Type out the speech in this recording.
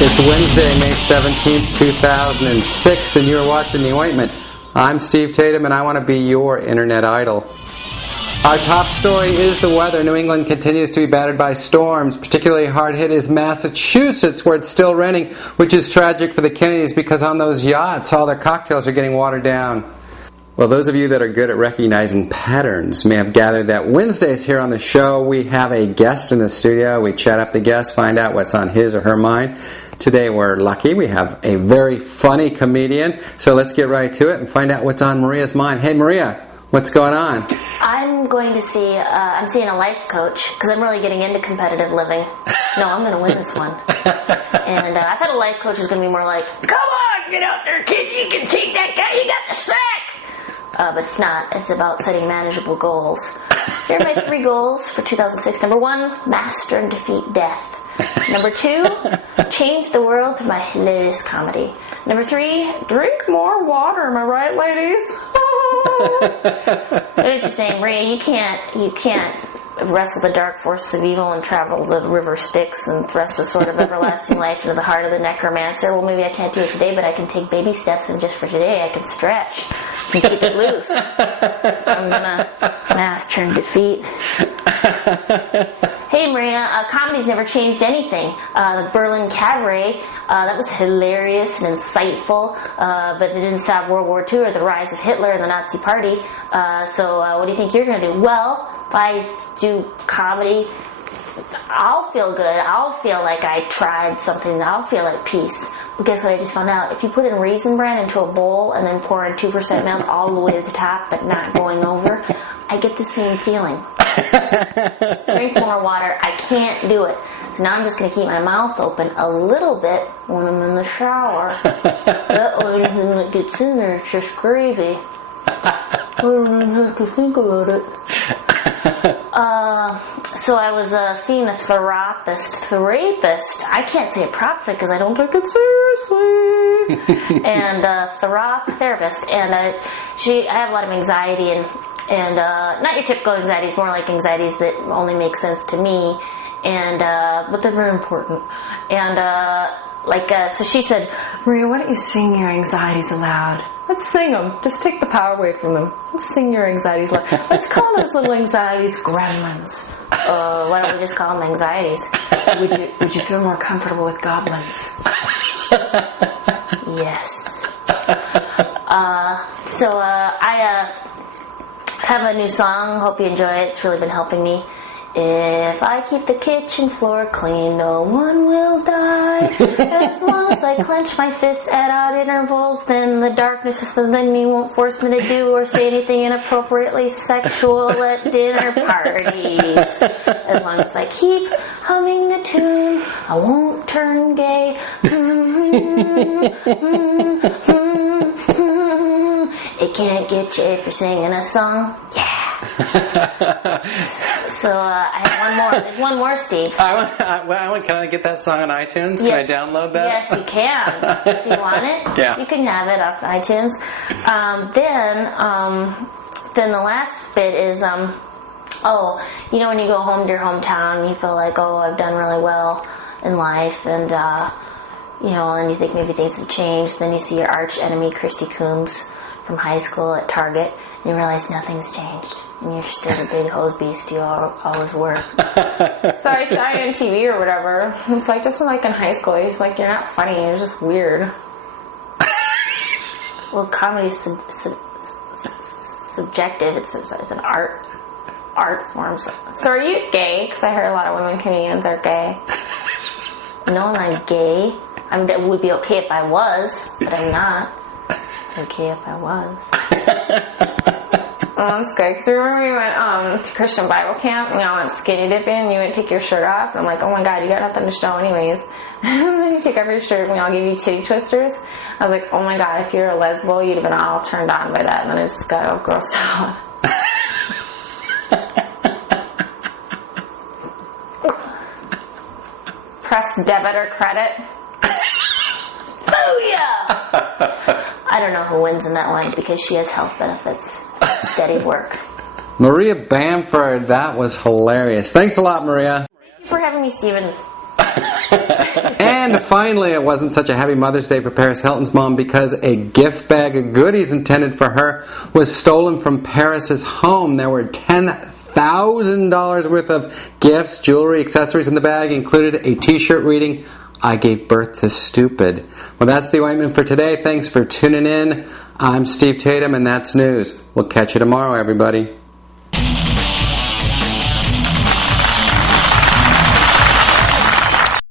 It's Wednesday, May 17th, 2006, and you're watching The Ointment. I'm Steve Tatum, and I want to be your internet idol. Our top story is the weather. New England continues to be battered by storms. Particularly hard hit is Massachusetts, where it's still raining, which is tragic for the Kennedys because on those yachts, all their cocktails are getting watered down. Well, those of you that are good at recognizing patterns may have gathered that Wednesdays here on the show, we have a guest in the studio. We chat up the guest, find out what's on his or her mind. Today we're lucky. We have a very funny comedian. So let's get right to it and find out what's on Maria's mind. Hey, Maria, what's going on? I'm going to see, I'm seeing a life coach because I'm really getting into competitive living. No, I'm going to win this one. And I thought a life coach was going to be more like, come on, get out there, kid. You can take that guy. You got the sack. But it's not. It's about setting manageable goals. Here are my 3 goals for 2006. Number 1, master and defeat death. Number 2, change the world through my hilarious comedy. Number 3, drink more water. Am I right, ladies? What are you saying, Maria? You can't wrestle the dark forces of evil and travel the river Styx and thrust the sword of everlasting life into the heart of the necromancer. Well, maybe I can't do it today, but I can take baby steps, and just for today, I can stretch and keep it loose. I'm gonna master and defeat. Hey, Maria, comedy's never changed anything. The Berlin Cabaret, that was hilarious and insightful, but it didn't stop World War II or the rise of Hitler and the Nazi Party. So what do you think you're going to do? Well, if I do comedy, I'll feel good. I'll feel like I tried something. I'll feel at peace. But guess what I just found out? If you put in Raisin Bran into a bowl and then pour in 2% milk all the way to the top but not going over, I get the same feeling. Drink more water. I can't do it. So now I'm just going to keep my mouth open a little bit when I'm in the shower. Anything that gets in there, it's just gravy. I don't even have to think about it. So I was seeing a therapist. I can't say it properly because I don't take it seriously. And therapist. And I have a lot of anxiety and not your typical anxieties, more like anxieties that only make sense to me. And but they're very important. And so she said, Maria, why don't you sing your anxieties aloud? Let's sing them. Just take the power away from them. Let's sing your anxieties aloud. Let's call those little anxieties gremlins. Why don't we just call them anxieties? Would you feel more comfortable with goblins? Yes. So I have a new song. Hope you enjoy it. It's really been helping me. If I keep the kitchen floor clean, no one will die. As long as I clench my fists at odd intervals, then the darkness within me won't force me to do or say anything inappropriately sexual at dinner parties. As long as I keep humming the tune, I won't turn gay. It can't get you if you're singing a song. Yeah. So I have one more. There's one more, Steve. Can I get that song on iTunes? Can I download that? Yes, you can. Do you want it? Yeah. You can have it off iTunes. Then the last bit is, when you go home to your hometown, you feel like, I've done really well in life, and and you think maybe things have changed. Then you see your arch enemy, Christy Coombs, from high school at Target, and you realize nothing's changed, and you're still the big hose beast you always were. So I saw you on TV or whatever. It's like, just like in high school, you're like, you're not funny, you're just weird. Well, comedy's subjective. It's an art form. So are you gay? Because I heard a lot of women comedians are gay. No, I'm not gay. It would be okay if I was, but I'm not. Okay if I was. That's good. Because remember we went to Christian Bible camp, and we all went skinny dipping, and you would take your shirt off, and I'm like, oh my god, you got nothing to show anyways. And then you take off your shirt, and we all give you titty twisters. I was like, oh my god, if you're a lesbo, you'd have been all turned on by that, and then I just got all grossed out. Press debit or credit. Booyah! I don't know who wins in that one because she has health benefits. Steady work. Maria Bamford, that was hilarious. Thanks a lot, Maria. Thank you for having me, Stephen. And finally, it wasn't such a happy Mother's Day for Paris Hilton's mom because a gift bag of goodies intended for her was stolen from Paris's home. There were $10,000 worth of gifts, jewelry, accessories in the bag, included a t-shirt reading, "I gave birth to stupid." Well, that's the ointment for today. Thanks for tuning in. I'm Steve Tatum, and that's news. We'll catch you tomorrow, everybody.